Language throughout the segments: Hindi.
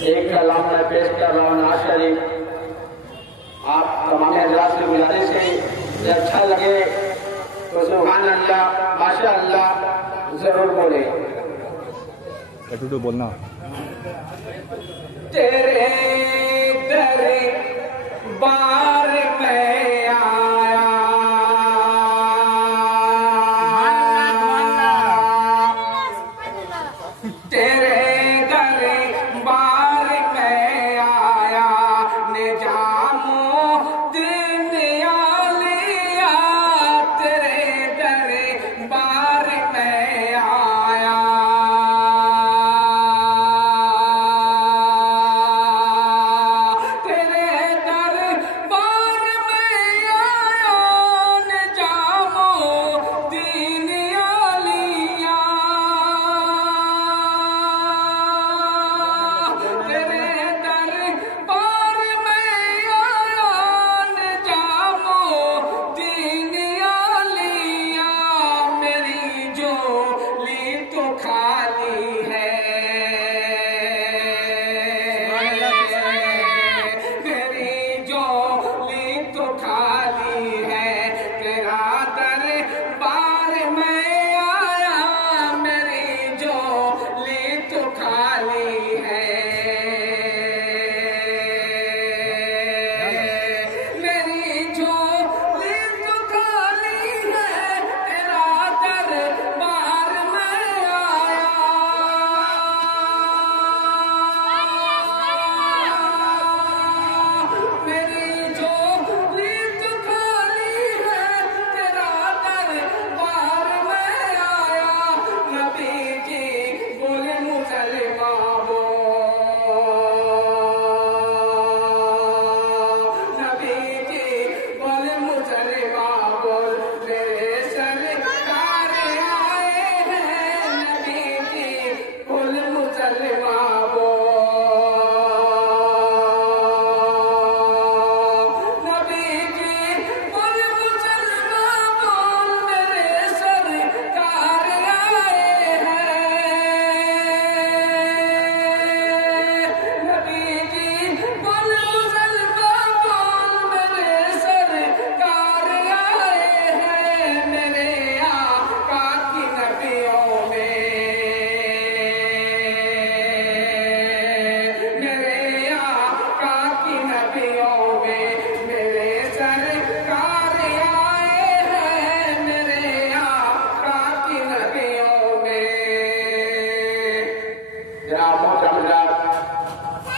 एक कलाम मैं पेश कर रहा हूँ नाज शरीफ। आप तमाम हजरात से गुजारिश है कि अच्छा लगे तो सुभान अल्लाह माशा अल्लाह जरूर बोले। बोलना तेरे दरे बार में आया तेरे दरे बार में आया निजामो दिन आलिया तेरे दरे बार में आया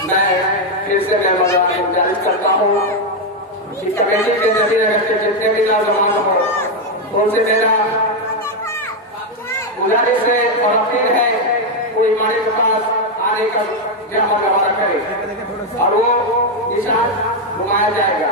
मैं फिर से गुजारिश करता हूँ कि कमेटी के नबीनगर के जितने भी नौजवान हो उनसे मेरा गुजारिश है और अपील है कोई हमारे पास आने का जमा गवारा करे और वो निशान घुमाया जाएगा।